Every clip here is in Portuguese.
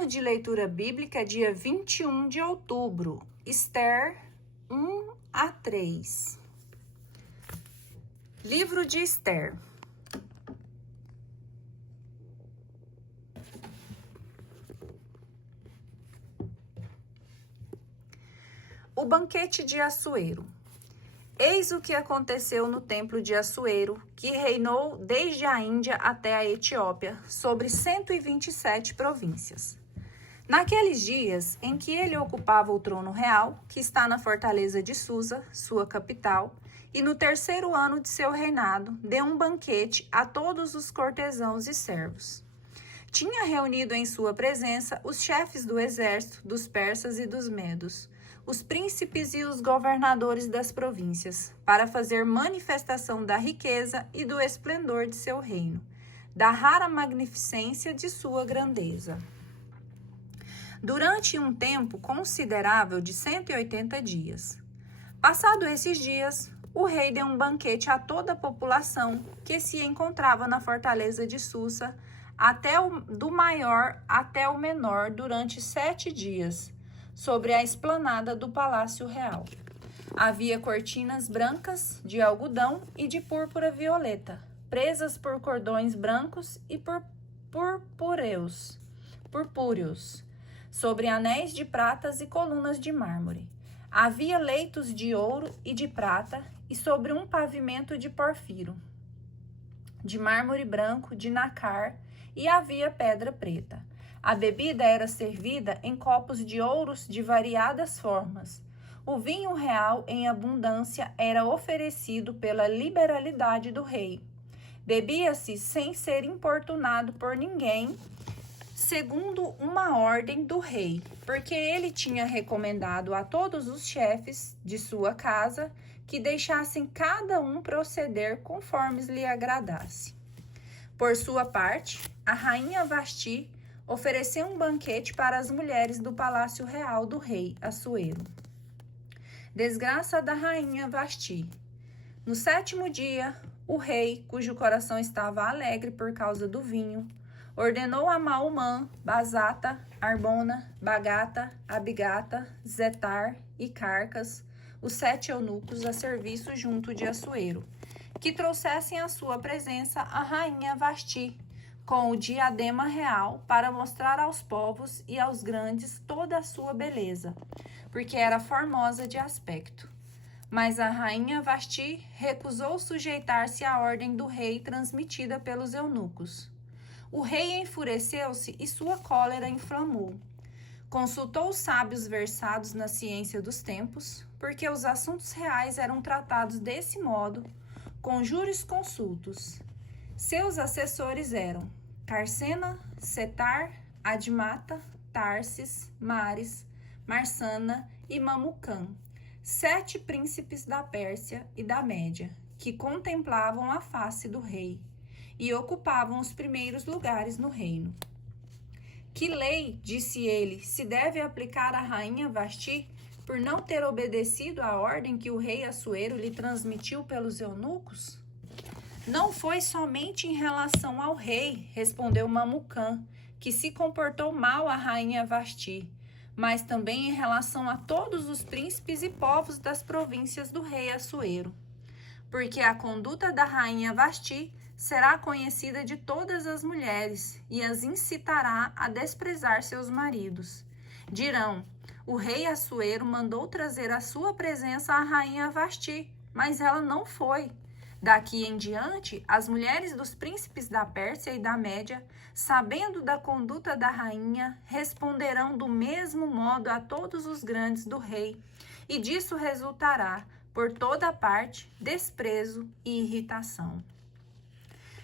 Ano de leitura bíblica, dia 21 de outubro. Esther 1 a 3. Livro de Esther. O banquete de Assuero. Eis o que aconteceu no templo de Assuero, que reinou desde a Índia até a Etiópia, sobre 127 províncias. Naqueles dias em que ele ocupava o trono real, que está na fortaleza de Susa, sua capital, e no terceiro ano de seu reinado, deu um banquete a todos os cortesãos e servos. Tinha reunido em sua presença os chefes do exército, dos persas e dos medos, os príncipes e os governadores das províncias, para fazer manifestação da riqueza e do esplendor de seu reino, da rara magnificência de sua grandeza. Durante um tempo considerável de 180 dias. Passado esses dias, o rei deu um banquete a toda a população que se encontrava na fortaleza de Susa, do maior até o menor, durante 7 dias, sobre a esplanada do Palácio Real. Havia cortinas brancas de algodão e de púrpura violeta, presas por cordões brancos e purpúreos, sobre anéis de pratas e colunas de mármore. Havia leitos de ouro e de prata, e sobre um pavimento de porfiro, de mármore branco, de nácar, e havia pedra preta. A bebida era servida em copos de ouros de variadas formas. O vinho real em abundância era oferecido pela liberalidade do rei. Bebia-se sem ser importunado por ninguém, segundo uma ordem do rei, porque ele tinha recomendado a todos os chefes de sua casa que deixassem cada um proceder conforme lhe agradasse. Por sua parte, a rainha Vasti ofereceu um banquete para as mulheres do palácio real do rei Assuero. Desgraça da rainha Vasti. No 7º dia, o rei, cujo coração estava alegre por causa do vinho, ordenou a Maumã, Bazata, Arbona, Bagata, Abigata, Zetar e Carcas, os 7 eunucos a serviço junto de Assuero, que trouxessem à sua presença a rainha Vasti, com o diadema real, para mostrar aos povos e aos grandes toda a sua beleza, porque era formosa de aspecto. Mas a rainha Vasti recusou sujeitar-se à ordem do rei transmitida pelos eunucos. O rei enfureceu-se e sua cólera inflamou. Consultou os sábios versados na ciência dos tempos, porque os assuntos reais eram tratados desse modo, com jurisconsultos. Seus assessores eram Carcena, Setar, Admata, Tarsis, Mares, Marsana e Mamucã, 7 príncipes da Pérsia e da Média, que contemplavam a face do rei e ocupavam os primeiros lugares no reino. Que lei, disse ele, se deve aplicar à rainha Vasti por não ter obedecido à ordem que o rei Assuero lhe transmitiu pelos eunucos? Não foi somente em relação ao rei, respondeu Mamucã, que se comportou mal a rainha Vasti, mas também em relação a todos os príncipes e povos das províncias do rei Assuero. Porque a conduta da rainha Vasti será conhecida de todas as mulheres e as incitará a desprezar seus maridos. Dirão: o rei Assuero mandou trazer à sua presença a rainha Vasti, mas ela não foi. Daqui em diante, as mulheres dos príncipes da Pérsia e da Média, sabendo da conduta da rainha, responderão do mesmo modo a todos os grandes do rei, e disso resultará, por toda parte, desprezo e irritação.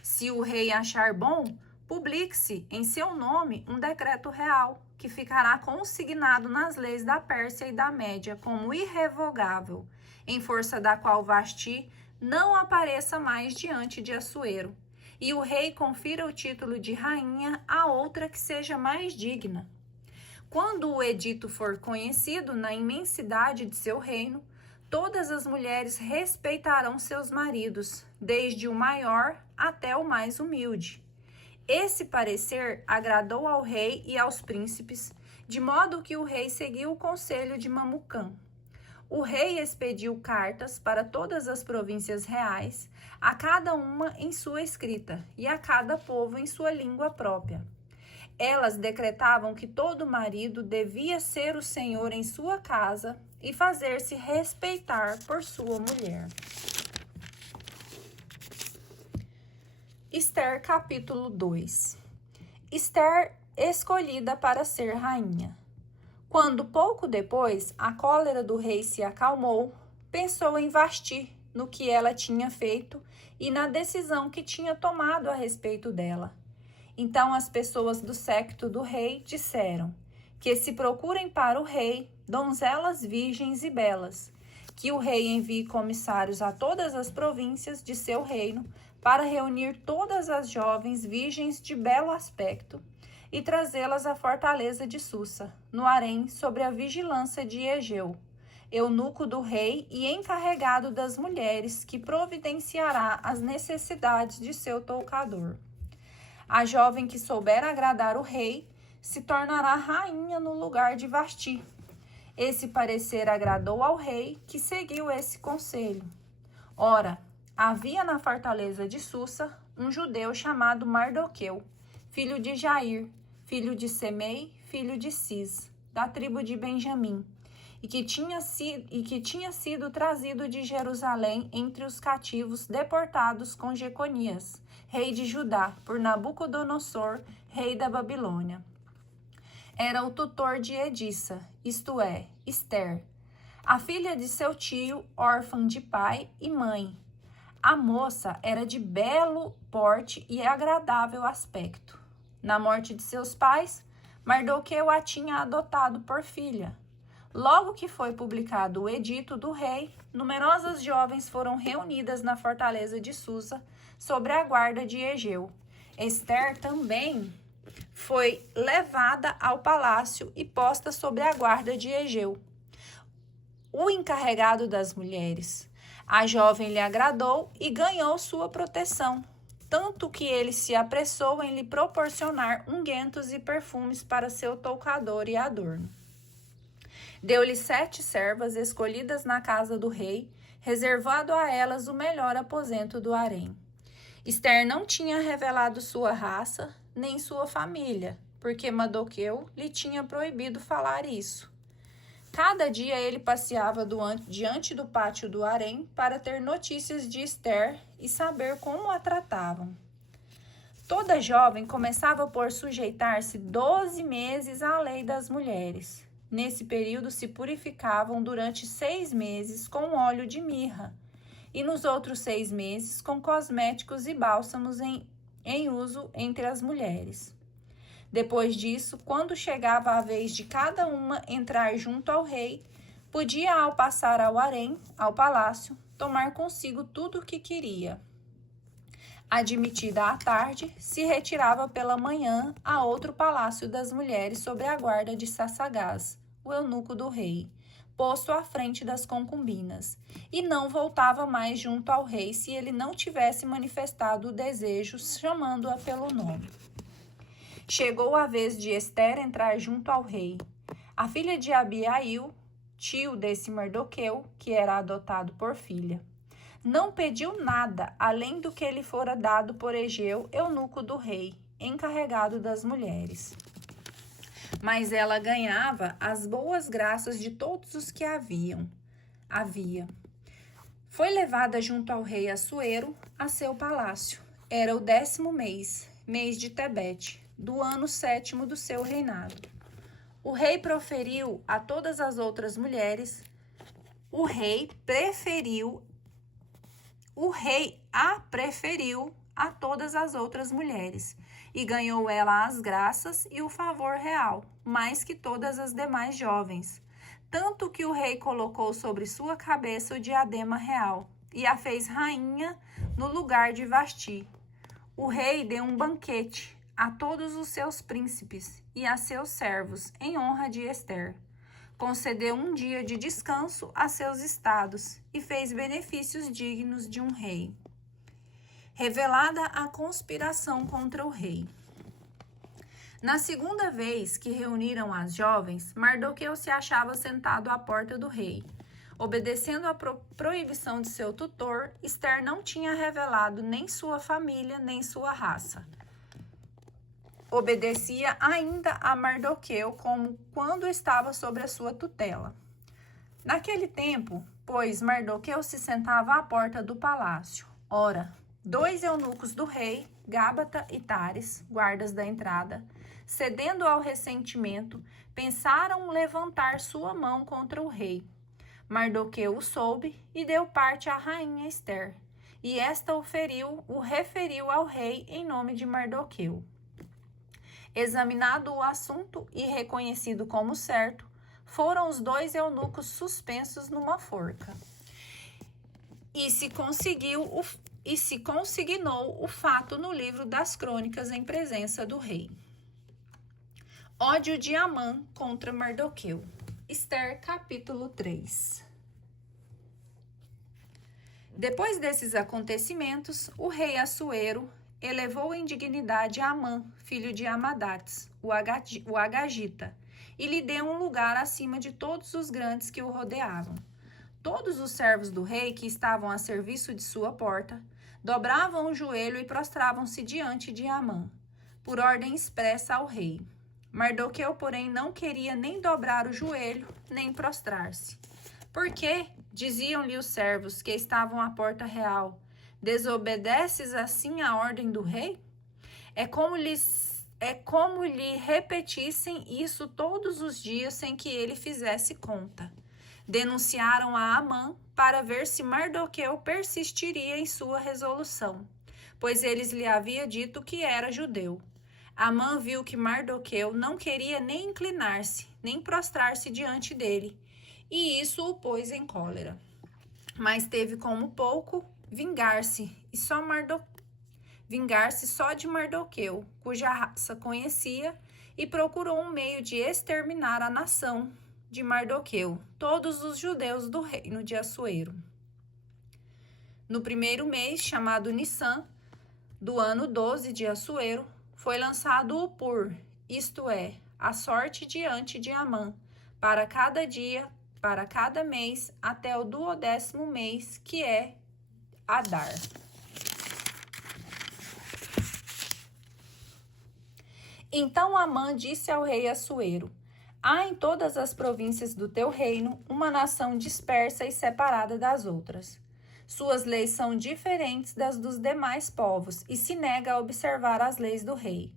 Se o rei achar bom, publique-se em seu nome um decreto real, que ficará consignado nas leis da Pérsia e da Média como irrevogável, em força da qual Vasti não apareça mais diante de Assuero, e o rei confira o título de rainha a outra que seja mais digna. Quando o edito for conhecido na imensidade de seu reino, todas as mulheres respeitarão seus maridos, desde o maior até o mais humilde. Esse parecer agradou ao rei e aos príncipes, de modo que o rei seguiu o conselho de Mamucã. O rei expediu cartas para todas as províncias reais, a cada uma em sua escrita, e a cada povo em sua língua própria. Elas decretavam que todo marido devia ser o senhor em sua casa e fazer-se respeitar por sua mulher. Ester, capítulo 2. Ester, escolhida para ser rainha. Quando, pouco depois, a cólera do rei se acalmou, pensou em Vasti, no que ela tinha feito e na decisão que tinha tomado a respeito dela. Então as pessoas do séquito do rei disseram que se procurem para o rei donzelas virgens e belas, que o rei envie comissários a todas as províncias de seu reino para reunir todas as jovens virgens de belo aspecto e trazê-las à fortaleza de Susa, no harém, sobre a vigilância de Egeu, eunuco do rei e encarregado das mulheres, que providenciará as necessidades de seu toucador. A jovem que souber agradar o rei se tornará rainha no lugar de Vasti. Esse parecer agradou ao rei, que seguiu esse conselho. Ora, havia na fortaleza de Susa um judeu chamado Mardoqueu, filho de Jair, filho de Semei, filho de Cis, da tribo de Benjamim, e que tinha sido trazido de Jerusalém entre os cativos deportados com Jeconias, rei de Judá, por Nabucodonosor, rei da Babilônia. Era o tutor de Edissa, isto é, Ester, a filha de seu tio, órfã de pai e mãe. A moça era de belo porte e agradável aspecto. Na morte de seus pais, Mardoqueu a tinha adotado por filha. Logo que foi publicado o edito do rei, numerosas jovens foram reunidas na fortaleza de Susa, sob a guarda de Egeu. Ester também foi levada ao palácio e posta sob a guarda de Egeu, o encarregado das mulheres. A jovem lhe agradou e ganhou sua proteção, tanto que ele se apressou em lhe proporcionar ungüentos e perfumes para seu toucador e adorno. Deu-lhe 7 servas escolhidas na casa do rei, reservado a elas o melhor aposento do harém. Ester não tinha revelado sua raça, nem sua família, porque Mardoqueu lhe tinha proibido falar isso. Cada dia ele passeava diante do pátio do harém para ter notícias de Ester e saber como a tratavam. Toda jovem começava por sujeitar-se 12 meses à lei das mulheres. Nesse período se purificavam durante 6 meses com óleo de mirra e nos outros 6 meses com cosméticos e bálsamos em uso entre as mulheres. Depois disso, quando chegava a vez de cada uma entrar junto ao rei, podia, ao passar ao harém, ao palácio, tomar consigo tudo o que queria. Admitida à tarde, se retirava pela manhã a outro palácio das mulheres sob a guarda de Sassagás, o eunuco do rei, posto à frente das concubinas, e não voltava mais junto ao rei se ele não tivesse manifestado o desejo, chamando-a pelo nome. Chegou a vez de Ester entrar junto ao rei. A filha de Abiail, tio desse Mardoqueu, que era adotado por filha, não pediu nada além do que lhe fora dado por Egeu, eunuco do rei, encarregado das mulheres. Mas ela ganhava as boas graças de todos os que havia. Foi levada junto ao rei Assuero a seu palácio. Era o 10º mês, mês de Tebete, do ano 7º do seu reinado. O rei preferiu a todas as outras mulheres. O rei a preferiu a todas as outras mulheres e ganhou ela as graças e o favor real, mais que todas as demais jovens, tanto que o rei colocou sobre sua cabeça o diadema real e a fez rainha no lugar de Vasti. O rei deu um banquete a todos os seus príncipes e a seus servos em honra de Ester. Concedeu um dia de descanso a seus estados e fez benefícios dignos de um rei. revelada a conspiração contra o rei. Na segunda vez que reuniram as jovens, Mardoqueu se achava sentado à porta do rei. Obedecendo à proibição de seu tutor, Ester não tinha revelado nem sua família, nem sua raça. Obedecia ainda a Mardoqueu como quando estava sob a sua tutela. Naquele tempo, pois, Mardoqueu se sentava à porta do palácio. Ora, 2 eunucos do rei, Gábata e Tares, guardas da entrada, cedendo ao ressentimento, pensaram levantar sua mão contra o rei. Mardoqueu o soube e deu parte à rainha Ester, e esta o referiu ao rei em nome de Mardoqueu. Examinado o assunto e reconhecido como certo, foram os 2 eunucos suspensos numa forca. E se consignou o fato no livro das crônicas em presença do rei. Ódio de Amã contra Mardoqueu. Ester, capítulo 3. Depois desses acontecimentos, o rei Assuero elevou em dignidade Amã, filho de Amadates, o Agagita, e lhe deu um lugar acima de todos os grandes que o rodeavam. Todos os servos do rei que estavam a serviço de sua porta dobravam o joelho e prostravam-se diante de Amã, por ordem expressa ao rei. Mardoqueu, porém, não queria nem dobrar o joelho, nem prostrar-se. Porque, diziam-lhe os servos que estavam à porta real, desobedeces assim à ordem do rei? É como lhe repetissem isso todos os dias sem que ele fizesse conta. Denunciaram a Amã para ver se Mardoqueu persistiria em sua resolução, pois eles lhe haviam dito que era judeu. Amã viu que Mardoqueu não queria nem inclinar-se, nem prostrar-se diante dele, e isso o pôs em cólera. Mas teve como pouco vingar-se só de Mardoqueu, cuja raça conhecia, e procurou um meio de exterminar a nação de Mardoqueu, todos os judeus do reino de Assuero. No primeiro mês, chamado Nissan, do ano 12 de Assuero, foi lançado o pur, isto é, a sorte diante de Amã, para cada dia, para cada mês, até o 12º mês, que é Adar. Então Amã disse ao rei Assuero: há em todas as províncias do teu reino uma nação dispersa e separada das outras. Suas leis são diferentes das dos demais povos e se nega a observar as leis do rei.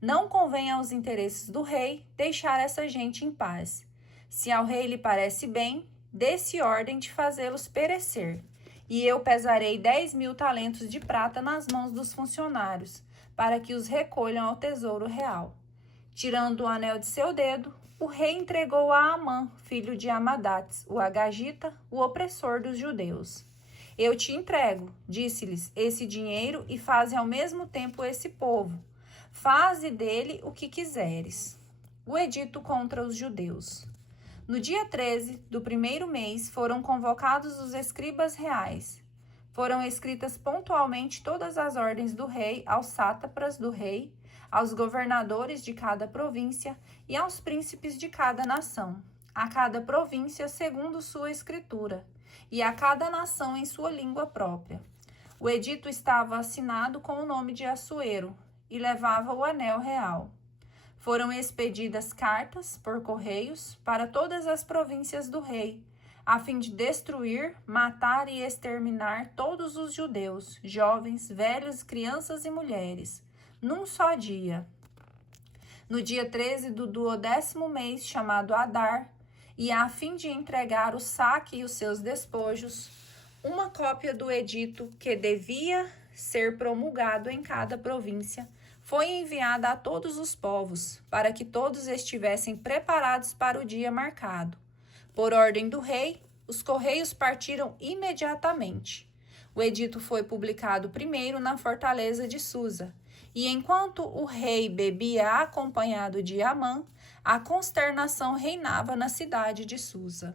Não convém aos interesses do rei deixar essa gente em paz. Se ao rei lhe parece bem, dê-se ordem de fazê-los perecer. E eu pesarei 10.000 talentos de prata nas mãos dos funcionários, para que os recolham ao tesouro real. Tirando o anel de seu dedo, o rei entregou a Amã, filho de Amadates, o Agagita, o opressor dos judeus. Eu te entrego, disse-lhes, esse dinheiro e faze ao mesmo tempo esse povo. Faze dele o que quiseres. O edito contra os judeus. No dia 13 do primeiro mês foram convocados os escribas reais. Foram escritas pontualmente todas as ordens do rei aos sátrapas do rei, aos governadores de cada província e aos príncipes de cada nação, a cada província segundo sua escritura, e a cada nação em sua língua própria. O edito estava assinado com o nome de Assuero e levava o anel real. Foram expedidas cartas por correios para todas as províncias do rei, a fim de destruir, matar e exterminar todos os judeus, jovens, velhos, crianças e mulheres, num só dia. No dia 13 do 12º mês, chamado Adar, e a fim de entregar o saque e os seus despojos, uma cópia do edito que devia ser promulgado em cada província foi enviada a todos os povos, para que todos estivessem preparados para o dia marcado. Por ordem do rei, os correios partiram imediatamente. O edito foi publicado primeiro na fortaleza de Susa, e enquanto o rei bebia acompanhado de Amã, a consternação reinava na cidade de Susa.